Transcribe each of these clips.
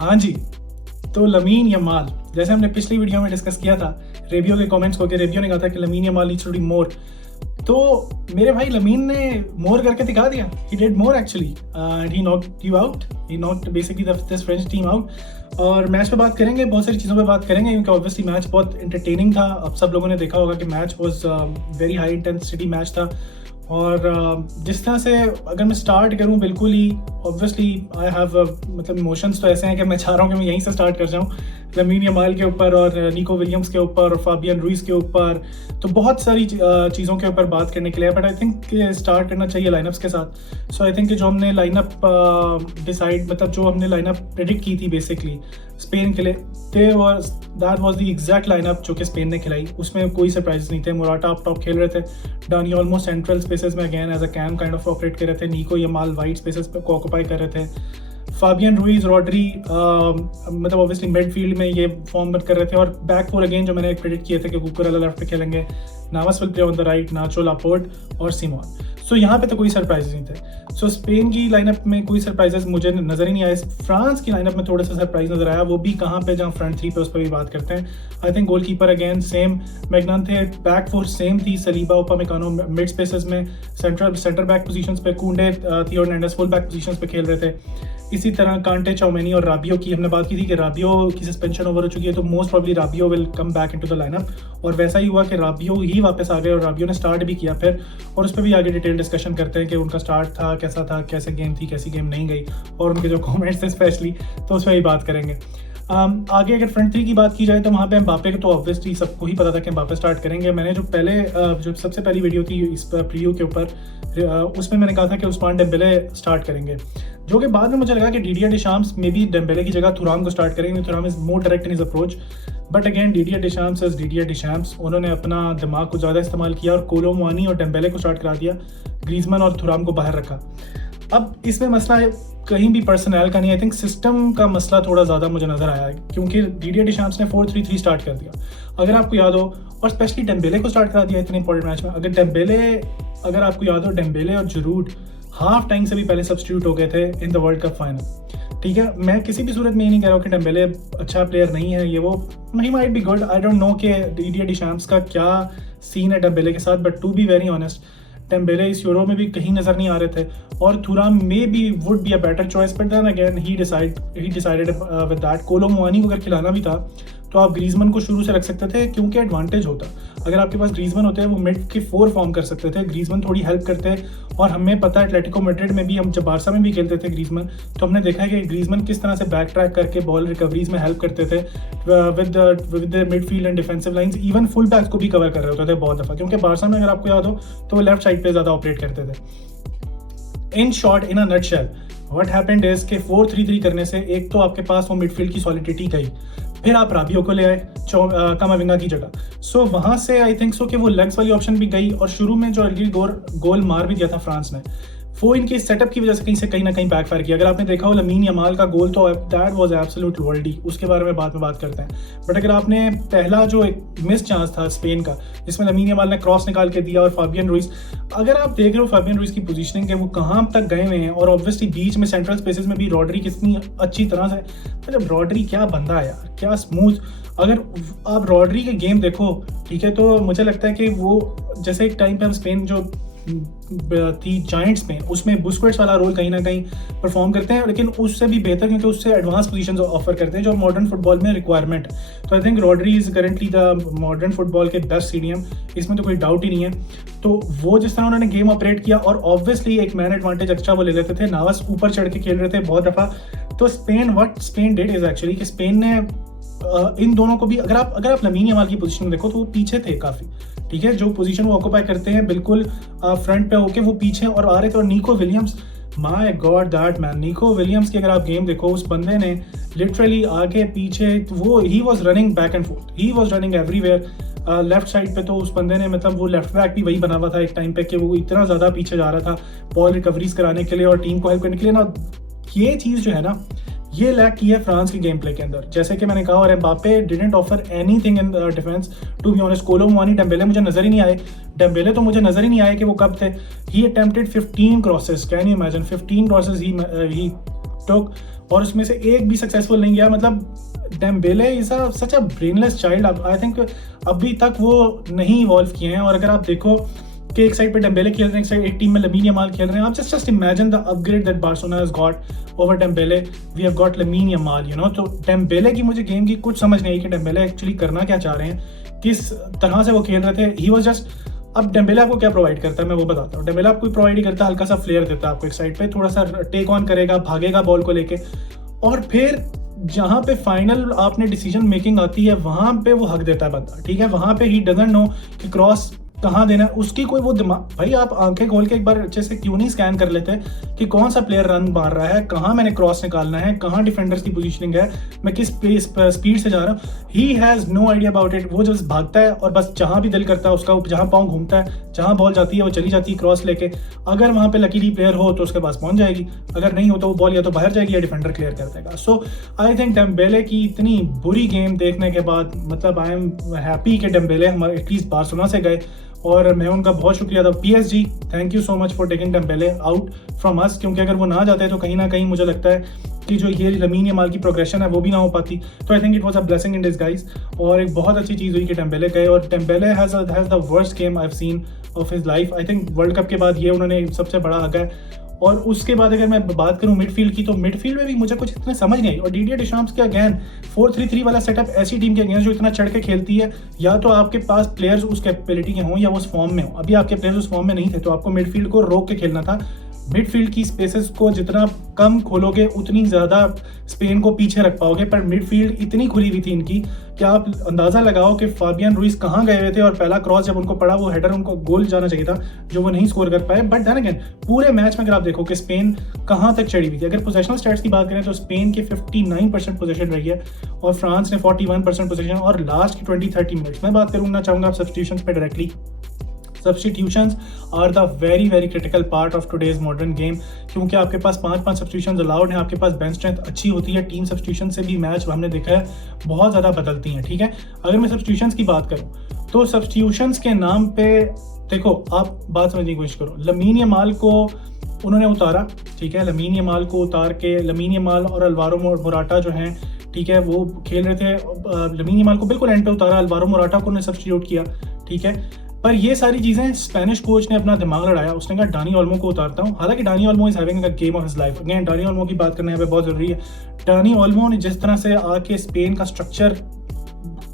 हाँ जी, तो lamin Yamal, जैसे हमने पिछली वीडियो में डिस्कस किया था रेबियो के कमेंट्स को, कि रेबियो ने कहा था कि Lamine Yamal needs to do more. तो मेरे भाई लमीन ने मोर करके दिखा दिया। He did more actually and he knocked you out, he knocked basically this French team out. और मैच पे बात करेंगे, बहुत सारी चीज़ों पे बात करेंगे, क्योंकि ऑब्वियसली मैच बहुत इंटरटेनिंग था। अब सब लोगों ने देखा होगा कि match was very high intensity match था। और जिस तरह से अगर मैं स्टार्ट करूं, बिल्कुल ही ऑब्वियसली आई हैव मतलब इमोशंस तो ऐसे हैं कि मैं चाह रहा हूं कि मैं यहीं से स्टार्ट कर जाऊं, लमीन यमाल के ऊपर और निको विलियम्स के ऊपर और फाबियन रुइस के ऊपर। तो बहुत सारी चीज़ों के ऊपर बात करने के लिए, बट आई थिंक स्टार्ट करना चाहिए लाइनअप्स के साथ। सो आई थिंक जो हमने लाइनअप डिसाइड, मतलब जो हमने लाइनअप प्रेडिक्ट की थी बेसिकली स्पेन के लिए, that was the exact lineup जो कि स्पेन ने खिलाई। उसमें कोई सरप्राइज नहीं थे। मोराटा अप टॉप खेल रहे थे, डानी ऑलमोस्ट सेंट्रल स्पेसेस में again as a cam kind of operate कर रहे थे, निको यमाल वाइड स्पेसेस पे को ऑक्यूपाई कर रहे थे, फाबियन रुइज रॉड्री मतलब ऑब्वियसली मिडफील्ड में ये फॉर्म कर रहे थे, और बैक फोर अगेन जो मैंने प्रेडिक्ट किए थे कि कुकुरेला लेफ्ट पे खेलेंगे, Navas will play on the right, Nacho Laporte और सिमोन। सो यहाँ पे तो कोई सरप्राइजेस नहीं थे। सो स्पेन की लाइनअप में कोई सरप्राइजेस मुझे नज़र ही नहीं आए। फ्रांस की लाइनअप में थोड़ा सा सरप्राइज नजर आया, वो भी कहाँ पे, जहाँ फ्रंट थ्री पे उस पर भी बात करते हैं। I think goalkeeper again same Maignan थे, बैक फोर सेम थी, सलीबा उपामेकानो मिड स्पेसेस में, सेंटर बैक पोजीशंस पे कुंडे, थियो हर्नांडेज फुल बैक पोजीशंस पे खेल रहे थे। इसी तरह कांटे, चौमेनी और राबियो की हमने बात की थी कि राबियो की सस्पेंशन ओवर हो चुकी है, तो most probably राबियो will come back into the lineup, और वैसा ही हुआ कि राबियो ही वापस आ गए और राबियो ने स्टार्ट भी किया फिर। और उस पर भी आगे डिटेल डिस्कशन करते हैं कि उनका स्टार्ट था, कैसे गेम थी, कैसी गेम नहीं गई, और उनके जो कमेंट्स थे स्पेशली, तो उस पर ही बात करेंगे। आगे अगर फ्रंट थ्री की बात की जाए तो वहाँ पे एम्बापे के तो ऑब्वियसली सबको ही पता था कि एम्बापे स्टार्ट करेंगे। मैंने जो सबसे पहली वीडियो थी इस प्रीव्यू के ऊपर, उसमें मैंने कहा था कि उस्मान डेम्बेले स्टार्ट करेंगे, जो कि बाद में मुझे लगा कि डीडियर डेशाम्स में भी डेम्बेले की जगह थुराम को स्टार्ट करेंगे। Thuram is more direct in his approach, but again Didier Deschamps is Didier Deschamps, उन्होंने अपना दिमाग को ज़्यादा इस्तेमाल किया और कोलो मुआनी और डेम्बेले को स्टार्ट करा दिया, ग्रीजमैन और थुराम को बाहर रखा। अब इसमें मसला कहीं भी पर्सनल का नहीं, आई थिंक सिस्टम का मसला थोड़ा ज़्यादा मुझे नज़र आया है, क्योंकि डीडियर डेशाम्स ने 4-3-3 स्टार्ट कर दिया, अगर आपको याद हो, और स्पेशली डेम्बेले को स्टार्ट करा दिया इतने इंपॉर्टेंट मैच में। अगर आपको याद हो, डेम्बेले और जरूड हाफ टाइम से भी पहले सब्स्टिट्यूट हो गए थे in the world cup final. ठीक है, मैं किसी भी सूरत में ये नहीं कह रहा हूँ कि डेम्बेले अच्छा प्लेयर नहीं है, ये वो ही might be good, I don't know कि डीडियर डेशाम्स का क्या सीन है डेम्बेले के साथ, but to be very honest Dembele इस यूरो में भी कहीं नज़र नहीं आ रहे थे, और Thuram maybe would be a better choice, but then again he decided with that. Kolo Muani को अगर खिलाना भी था तो आप ग्रीजमैन को शुरू से रख सकते थे, क्योंकि एडवांटेज होता, अगर आपके पास ग्रीजमैन होते हैं वो मिड के 4 फॉर्म कर सकते थे, ग्रीजमैन थोड़ी हेल्प करते हैं। और हमें पता है एटलेटिको मैड्रिड में भी, हम जब बारसा में भी खेलते थे ग्रीजमैन, तो हमने देखा है कि ग्रीजमैन किस तरह से बैक ट्रैक करके बॉल रिकवरीज में हेल्प करते थे with midfield and defensive lines, even full backs को भी कवर कर रहे होते थे बहुत दफ़ा, क्योंकि बारसा में अगर आपको याद हो तो वो लेफ्ट साइड पर ज़्यादा ऑपरेट करते थे। In short, in a nutshell, what happened is के 4-3-3 करने से एक तो आपके पास वो मिडफील्ड की सॉलिडिटी गई, फिर आप राबियो को ले आए कामाविंगा की जगह। सो वहाँ से आई थिंक सो कि वो लेग्स वाली ऑप्शन भी गई, और शुरू में जो अर्ली गोल मार भी दिया था फ्रांस ने, वो इनके सेटअप की वजह से कहीं ना कहीं बैकफायर किया। अगर आपने देखा हो लमीन यमाल का गोल, तो दैट वाज एब्सोल्यूट वर्ल्डी, उसके बारे में बाद में बात करते हैं। बट अगर आपने पहला जो एक मिस चांस था स्पेन का, जिसमें लमीन यमाल ने क्रॉस निकाल के दिया, और फाबियन रुइस, अगर आप देख रहे हो फाबियन रुइस की पोजीशनिंग के वो कहाँ तक गए हुए हैं, और ऑब्वियसली बीच में सेंट्रल स्पेसेस में भी रॉड्री कितनी अच्छी तरह से, मतलब रॉड्री क्या बंदा है यार, क्या स्मूथ। अगर आप रॉड्री के गेम देखो, ठीक है, तो मुझे लगता है कि वो जैसे एक टाइम पे हम स्पेन जो थी जायंट्स में, उसमें बुस्केट्स वाला रोल कहीं ना कहीं परफॉर्म करते हैं, लेकिन उससे भी बेहतर, क्योंकि उससे एडवांस पोजीशंस ऑफर करते हैं जो मॉडर्न फुटबॉल में रिक्वायरमेंट है। तो I think Rodri is currently the modern football के बेस्ट सीडीएम, इसमें तो कोई डाउट ही नहीं है। तो वो जिस तरह उन्होंने गेम ऑपरेट किया, और ऑब्वियसली एक मैन एडवांटेज एक्स्ट्रा वो ले लेते थे, नावास ऊपर चढ़ के खेल रहे थे बहुत दफ़ा। तो स्पेन डिड इज एक्चुअली कि स्पेन ने इन दोनों को भी, अगर आप लमीन यमाल की पोजीशन देखो तो वो पीछे थे काफ़ी, ठीक है, जो पोजीशन वो ऑक्यूपाई करते हैं बिल्कुल फ्रंट पे होके वो पीछे और आ रहे थे। और Nico Williams, my God that man, Nico Williams की अगर आप गेम देखो, उस बंदे ने लिटरली आगे पीछे, वो he was running back and fourth, he was running everywhere. Left side पे तो उस बंदे ने, मतलब वो लेफ्ट बैक भी वही बना हुआ था एक टाइम पे, कि वो इतना ज़्यादा पीछे जा रहा था बॉल रिकवरीज कराने के लिए और टीम को हेल्प करने के लिए ना। ये चीज़ जो है ना, ये लैक की है फ्रांस की गेम प्ले के अंदर, जैसे कि मैंने कहा। और Mbappe didn't offer anything in defence, to be honest. Kolo Muani, Dembélé मुझे नजर ही नहीं आए, डेम्बेले तो मुझे नजर ही नहीं आए कि वो कब थे। He attempted 15 crosses, can you imagine, 15 crosses he took, और उसमें से एक भी सक्सेसफुल नहीं गया। मतलब Dembele is such a brainless child. I think अभी तक वो नहीं इवॉल्व किए हैं। और अगर आप देखो कि एक साइड पे डेम्बेले खेल रहे हैं, एक साइड एक टीम में लमीन यमाल खेल रहे हैं, आप just imagine the upgrade that Barcelona has got over Dembele. We have got Lamine Yamal, you know. तो डेम्बेले की मुझे गेम की कुछ समझ नहीं आई कि डेम्बेले एक्चुअली करना क्या चाह रहे हैं, किस तरह से वो खेल रहे थे। ही वाज जस्ट, अब डेम्बेले आपको क्या प्रोवाइड करता है मैं वो बताता हूँ। डेम्बेले आपको प्रोवाइड ही करता है, हल्का सा फ्लेयर देता है आपको एक साइड पे, थोड़ा सा टेक ऑन करेगा, भागेगा बॉल को लेके, और फिर जहाँ पे फाइनल आपने डिसीजन मेकिंग आती है वहाँ पे वो हक देता है बंदा, ठीक है। वहाँ पे ही डजंट नो कि क्रॉस कहाँ देना है, उसकी कोई वो दिमाग, भाई आप आंखें खोल के एक बार अच्छे से क्यों नहीं स्कैन कर लेते कि कौन सा प्लेयर रन मार रहा है, कहाँ मैंने क्रॉस निकालना है, कहाँ डिफेंडर्स की पोजीशनिंग है, मैं किस स्पीड से जा रहा हूँ। He has no idea about it. वो जस्ट भागता है और बस जहाँ भी दिल करता है उसका, जहाँ पाँव घूमता है, जहाँ बॉल जाती है वो चली जाती है क्रॉस लेके। अगर वहाँ पे लकीली प्लेयर हो तो उसके पास पहुँच जाएगी, अगर नहीं हो तो वो बॉल या तो बाहर जाएगी या डिफेंडर क्लियर कर देगा। सो आई थिंक डेम्बेले की इतनी बुरी गेम देखने के बाद, मतलब आई एम हैप्पी कि डेम्बेले हमारे एटलीस्ट बार्सिलोना से गए, और मैं उनका बहुत शुक्रिया था। PSG, thank you so much for taking Dembélé out from us, क्योंकि अगर वो ना जाते तो कहीं ना कहीं मुझे लगता है कि जो ये लमीन यमाल की प्रोग्रेशन है वो भी ना हो पाती। तो I think it was a blessing in disguise, और एक बहुत अच्छी चीज़ हुई कि डेम्बेले गए। और Dembélé has the worst game I have seen of his life. I think world cup के बाद ये उन्होंने सबसे बड़ा हक है। और उसके बाद अगर मैं बात करूं मिडफील्ड की, तो मिडफील्ड में भी मुझे कुछ इतने समझ नहीं आई। और डीडियर डेशाम्स के अगेन 4-3-3 वाला सेटअप ऐसी टीम के अगेंस्ट जो इतना चढ़ के खेलती है, या तो आपके पास प्लेयर्स उस कैपेबिलिटी के हों या वो उस फॉर्म में हो। अभी आपके प्लेयर्स उस फॉर्म में नहीं थे, तो आपको मिडफील्ड को रोक के खेलना था। मिडफील्ड की स्पेसेस को जितना कम खोलोगे उतनी ज़्यादा स्पेन को पीछे रख पाओगे। पर मिडफील्ड इतनी खुली हुई थी इनकी कि आप अंदाज़ा लगाओ कि फाबियन रुइस कहाँ गए हुए थे, और पहला क्रॉस जब उनको पड़ा वो हेडर उनको गोल जाना चाहिए था जो वो नहीं स्कोर कर पाए। बट देन अगेन पूरे मैच में अगर आप देखो कि स्पेन कहाँ तक चढ़ी हुई थी। अगर पोजेशनल स्टैट्स की बात करें तो स्पेन की 59% पोजीशन रही है और फ्रांस ने 41% पोजीशन, और लास्ट की 20-30 मिनट्स मैं बात करूँगा चाहूँगा आप सब्स्टिट्यूशंस पे directly. Substitutions are the very critical part of today's modern game, क्योंकि आपके पास 5 सब्स्टिट्यूशंस अलाउड हैं, आपके पास बेंच स्ट्रेंथ अच्छी होती है। टीम सब्स्टिट्यूशन से भी मैच हमने देखा है बहुत ज़्यादा बदलती हैं, ठीक है। अगर मैं सब्स्टिट्यूशंस की बात करूँ तो सब्स्टिट्यूशंस के नाम पे देखो, आप बात समझने की कोशिश करो। लमीन यमाल को उन्होंने उतारा, ठीक है। लमीन यमाल को उतार के लमीन यमाल और अल्वारो मोराटा जो हैं, ठीक है, वो खेल रहे थे। लमीन यमाल को बिल्कुल एंड पे उतारा, अल्वारो मोराटा को उन्होंने सब्स्टिट्यूट किया, ठीक है। पर ये सारी चीज़ें स्पेनिश कोच ने अपना दिमाग लड़ाया, उसने कहा डानी ओल्मो को उतारता हूँ। हालांकि Dani Olmo is having a game of his life. Again Dani Olmo की बात करना यहाँ पे बहुत ज़रूरी है। डानी ओल्मो ने जिस तरह से आके स्पेन का स्ट्रक्चर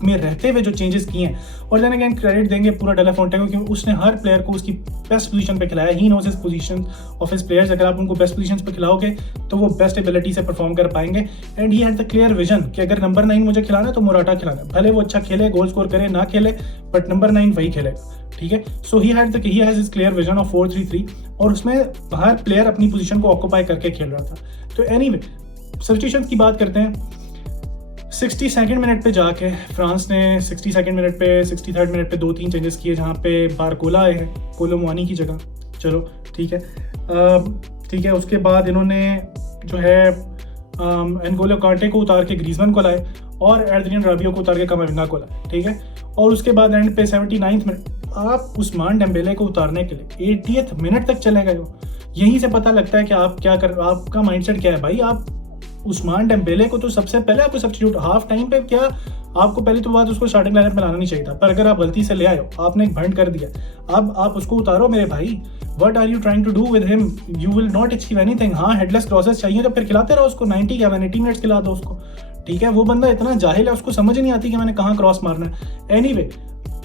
में रहते हुए जो चेंजेस किए हैं, और देन अगेन क्रेडिट देंगे पूरा डेला फोंटे को, क्योंकि उसने हर प्लेयर को उसकी बेस्ट पोजीशन पे खिलाया। He knows his position of his players. अगर आप उनको बेस्ट पोजीशंस पे खिलाओगे तो वो बेस्ट एबिलिटी से परफॉर्म कर पाएंगे। And he had the clear vision कि अगर नंबर 9 मुझे खिलाना है तो मोराटा खिलाना है, भले वो अच्छा खेले, गोल स्कोर करे ना खेले, बट नंबर 9 वही खेलेगा, ठीक है। So he has his clear vision of 4-3-3, और उसमें हर प्लेयर अपनी पोजीशन को ऑक्यूपाई करके खेल रहा था। तो एनीवे सब्स्टिट्यूशंस की बात करते हैं। 62nd मिनट पे जाके फ्रांस ने 62nd मिनट पे 63rd मिनट पे 2-3 चेंजेस किए, जहाँ पे बारकोला आए हैं कोलो मुआनी की जगह। चलो ठीक है, ठीक है। उसके बाद इन्होंने जो है एनगोलो कांटे को उतार के ग्रीजमैन को लाए, और एड्रियन राबियो को उतार के कमाविंगा को लाए, ठीक है। और उसके बाद एंड पे 79th मिनट आप उस्मान डेम्बेले को उतारने के लिए 80th मिनट तक चले गए हो। यहीं से पता लगता है कि आप क्या कर, आपका माइंडसेट क्या है भाई। आप उस्मान डेम्बेले को तो सबसे पहले आपको सब्स्टिट्यूट हाफ टाइम पे, क्या आपको पहली तो बात उसको स्टार्टिंग लाइनअप में लाना नहीं चाहिए था, पर अगर आप गलती से ले आए हो, आपने एक भंड कर दिया, अब आप उसको उतारो मेरे भाई। What are you trying to do with him? You will not achieve anything. हाँ, हेडलेस क्रॉसेस चाहिए तो फिर खिलाते रहो उसको, 90 क्या 80 मिनट्स खिला दो उसको, ठीक है। वो बंदा इतना जाहिल है, उसको समझ नहीं आती कि मैंने कहाँ क्रॉस मारना है। एनीवे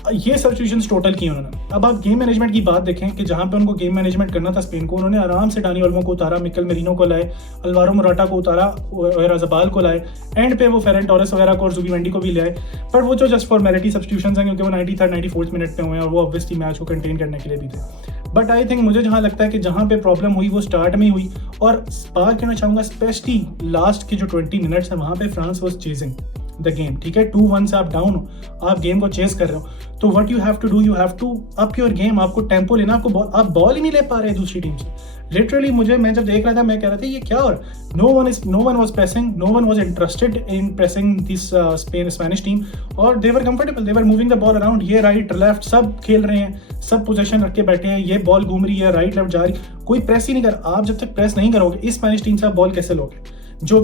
ये सब्स्टिट्यूशंस टोटल किए उन्होंने। अब आप गेम मैनेजमेंट की बात देखें कि जहाँ पे उनको गेम मैनेजमेंट करना था स्पेन को, उन्होंने आराम से डानी ओल्मो को उतारा, मिकेल मेरिनो को लाए, अल्वारो मोराटा को उतारा, ओयारज़ाबाल को लाए, एंड पे वो फेरन टोरेस वगैरह को और जुबिमेंडी को भी लाए। पर वो जो जस्ट फॉर्मेलिटी सब्स्टिट्यूशंस हैं, क्योंकि वो 93rd 94th मिनट पे हुए हैं, और वो ऑब्वियसली मैच को कंटेन करने के लिए भी थे। बट आई थिंक मुझे जहाँ लगता है कि जहाँ पे प्रॉब्लम हुई वो स्टार्ट में ही हुई, और बात करना चाहूँगा स्पेशली लास्ट के जो 20 मिनट्स हैं, वहाँ पे France was chasing the game, ठीक है। 2-1 से आप डाउन हो, आप गेम को चेस कर रहे हो, तो what you have to do, you have to up your game. आपको टेम्पो लेना, आपको आप बॉल ही नहीं ले पा रहे दूसरी टीम से। लिटरली मैं जब देख रहा था, मैं कह रहा था ये क्या हो रहा है। No one was pressing, no one was interested in pressing this Spanish team, और they were comfortable, they were moving the ball around. ये राइट लेफ्ट सब खेल रहे हैं, सब पोजीशन रख के बैठे हैं, ये बॉल घूम रही है, राइट लेफ्ट जा रही, कोई प्रेस ही नहीं कर। आप जब तक प्रेस नहीं करोगे, इस स्पेनिश टीम से आप बॉल कैसे लोगे? जो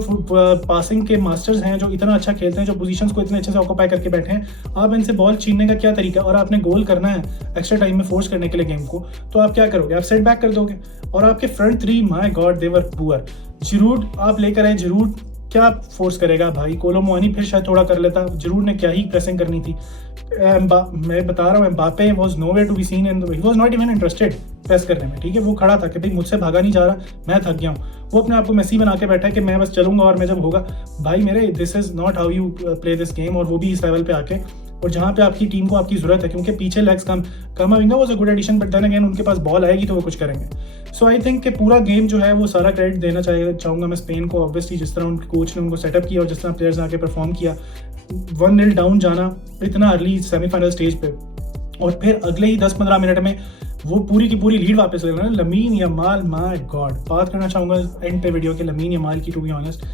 पासिंग के मास्टर्स हैं, जो इतना अच्छा खेलते हैं, जो पोजीशंस को इतने अच्छे से ऑक्यूपाई करके बैठे हैं, आप इनसे बॉल छीनने का क्या तरीका, और आपने गोल करना है एक्स्ट्रा टाइम में फोर्स करने के लिए गेम को, तो आप क्या करोगे, आप सेट बैक कर दोगे। और आपके front three, my God they were poor. Giroud आप लेकर आए, जिरूड क्या फोर्स करेगा भाई, कोलो मुआनी फिर शायद थोड़ा कर लेता, जिरूड ने क्या ही प्रेसिंग करनी थी। मैं बता रहा हूँ, Mbappe was nowhere to be seen and he was not even interested press करने में, ठीक है। वो खड़ा था कि भाई मुझसे भागा नहीं जा रहा, मैं थक गया हूँ। वो अपने आप को मेसी बना के बैठा है कि मैं बस चलूंगा और मैं जब होगा, भाई मेरे this is not how you play this game. और वो भी इस लेवल पे आके, और जहाँ पे आपकी टीम को आपकी जरूरत है, क्योंकि पीछे लेग्स कम Camavinga was a good addition, but then again उनके पास बॉल आएगी तो वो कुछ करेंगे। सो आई थिंक कि पूरा गेम जो है वो सारा क्रेडिट देना चाहूँगा मैं स्पेन को, ऑब्वियसली जिस तरह उनके कोच ने उनको सेटअप किया और जिस तरह प्लेयर्स ने आके परफॉर्म किया। 1-0 डाउन जाना इतना अर्ली सेमीफाइनल स्टेज पे, और फिर अगले ही 10-15 मिनट में वो पूरी की पूरी लीड वापस ले लेना। लमीन यमाल, माय गॉड, बात करना चाहूँगा एंड पे वीडियो के लमीन यमाल की। To be honest,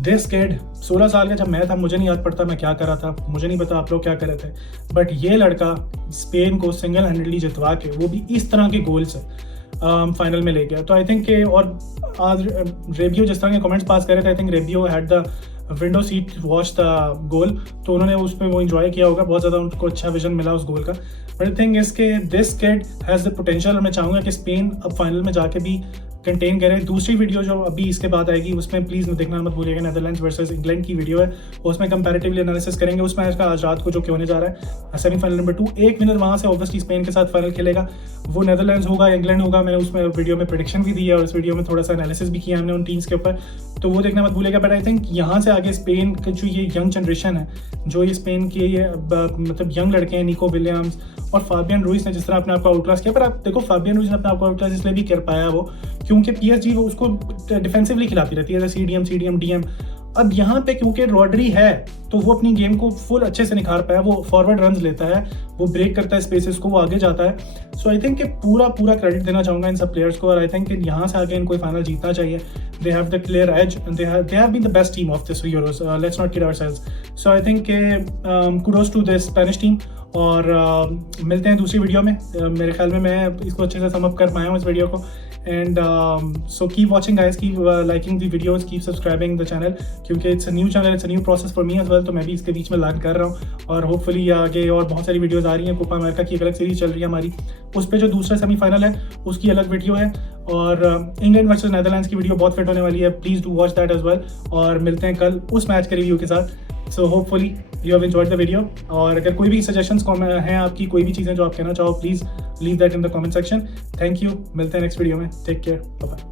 this kid 16 साल का जब मैं था, मुझे नहीं याद पड़ता मैं क्या कर रहा था, मुझे नहीं पता आप लोग क्या कर रहे थे, बट ये लड़का स्पेन को सिंगल हैंडेडली जितवा के, वो भी इस तरह के गोल से फाइनल में ले गया। तो आई थिंक के, और आज रेबियो जिस तरह के कमेंट्स पास कर रहे थे, I think Rabiot had the window seat watch the goal, तो उन्होंने उसमें वो इन्जॉय किया होगा, बहुत ज़्यादा उनको अच्छा विजन मिला उस गोल का। बट थिंग इसके this kid has the potential, और मैं चाहूँगा कि स्पेन अब फाइनल में जाके भी कंटेन करें। दूसरी वीडियो जो अभी इसके बाद आएगी उसमें प्लीज़ देखना मत भूलिएगा, नेदरलैंड्स वर्सेस इंग्लैंड की वीडियो है, उसमें कंपैरेटिवली एनालिसिस करेंगे उस मैच का आज रात को जो कि होने जा रहा है सेमीफाइनल नंबर 2। एक विनर वहाँ से ऑब्वियसली स्पेन के साथ फाइनल खेलेगा, वो नेदरलैंड्स होगा, इंग्लैंड होगा। मैंने उसमें वीडियो में प्रेडिक्शन भी दी है और इस वीडियो में थोड़ा सा एनालिसिस भी किया हमने उन टीम्स के ऊपर, तो वो देखना मत भूलिएगा। बट आई थिंक यहाँ से आगे स्पेन का जो ये यंग जनरेशन है, जो ये स्पेन के ये मतलब यंग लड़के हैं, निको विलियम्स और फाबियन रूइस ने जिस तरह अपने आप को आउटक्लास किया, पर आप देखो फाबियन रूइस ने अपने आप को आउटक्लास इसलिए भी कर पाया वो क्योंकि पीएसजी वो उसको डिफेंसिवली खिलाती रहती है, सीडीएम डीएम। अब यहाँ पे क्योंकि रॉड्री है तो वो अपनी गेम को फुल अच्छे से निखार पाया, वो फॉरवर्ड रन्स लेता है, वो ब्रेक करता है स्पेसेस को, वो आगे जाता है। सो आई थिंक कि पूरा क्रेडिट देना चाहूँगा इन सब प्लेयर्स को, और आई थिंक कि यहाँ से आगे इनको फाइनल जीतना चाहिए। They have the clear edge, they have been the best team of this Euros, let's not kid ourselves. So I think kudos to the Spanish team, और मिलते हैं दूसरी वीडियो में। मेरे ख्याल में मैं इसको अच्छे से सम अप कर पाया हूँ इस वीडियो को। And so keep watching guys, keep liking the videos, keep subscribing the channel, क्योंकि it's a new channel, it's a new process for me as well, तो मैं भी इसके बीच में लर्न कर रहा हूँ। और होपफुली आगे और बहुत सारी वीडियोस आ रही हैं। कोपा अमेरिका की एक अलग सीरीज चल रही है हमारी, उस पर जो दूसरा सेमीफाइनल है उसकी अलग वीडियो है, और इंग्लैंड वर्सेस नेदरलैंड्स की वीडियो बहुत फिट होने वाली है, please do watch that as well. और मिलते हैं कल उस मैच के रिव्यू के साथ। So hopefully you have enjoyed the video, और अगर कोई भी सजेशंस हैं आपकी, कोई भी चीज़ें जो आप कहना चाहो, please leave that in the comment section. Thank you, मिलते हैं नेक्स्ट वीडियो में, टेक केयर, बाय बाय।